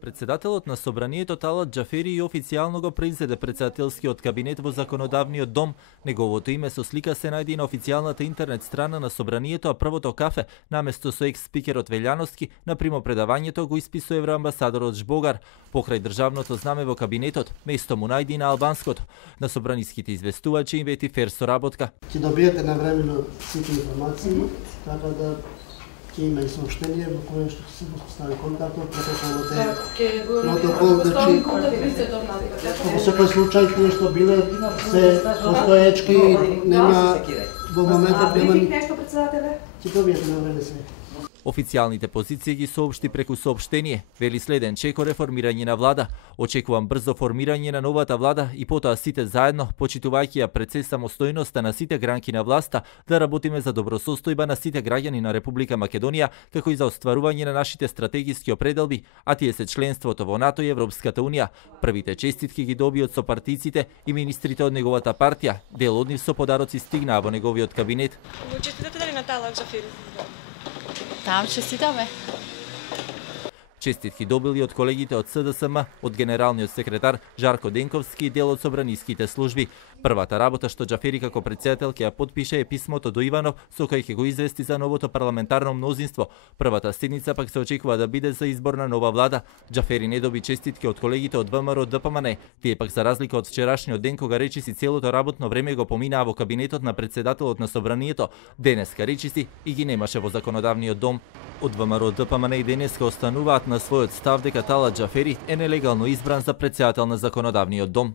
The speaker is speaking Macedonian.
Председателот на Собранието Талат Џафери официјално го преизеде председателскиот кабинет во Законодавниот дом. Неговото име со слика се најде на официјалната интернет страна на Собранието, а првото кафе, наместо со екс-спикерот Велјановски, на примопредавањето го исписува евроамбасадорот Жбогар. Покрај државното знаме во кабинетот, место му најде на албанското. На собраниските известува, че им вети фер соработка. Ќе добиете навремено сите информации, така да ќе има и сообщение во кое што се постави контактот, протоколот е протокол, значи во секој случај тие што биле се постоечки, нема во моментот нема ќе добиете навреме се. Официјалните позиции ги соопшти преку соопштение. Вели следен чеко реформирање на влада. Очекувам брзо формирање на новата влада и потоа сите заедно, почитувајќи ја пред се самостојноста на сите гранки на власта, да работиме за добросостојба на сите граѓани на Република Македонија, како и за остварување на нашите стратегиски определби, а тие се членството во НАТО и Европската унија. Првите честитки ги доби од сопартиците и министрите од неговата партија. Дел од нив со подароци стигнаа во неговиот кабинет. Честитате дали на Талат Џафери? Там честитаме. Честитки добили од колегите од СДСМ, од генералниот секретар Жарко Денковски и дел од собраниските служби. Првата работа што Џафери како председател ќе ја подпише е писмото до Иванов со кој ќе го извести за новото парламентарно мнозинство. Првата седница пак се очекува да биде за избор на нова влада. Џафери не доби честитки од колегите од ВМРО ДПМН. Тие пак за разлика од вчерашниот ден кога речиси целото работно време го поминаа во кабинетот на председателот на Собранието, денеска речиси и ги немаше во Законодавниот дом. Од ВМРО ДПМН и денеска остануваат на својот став дека Талат Џафери е нелегално избран за председател на Законодавниот дом.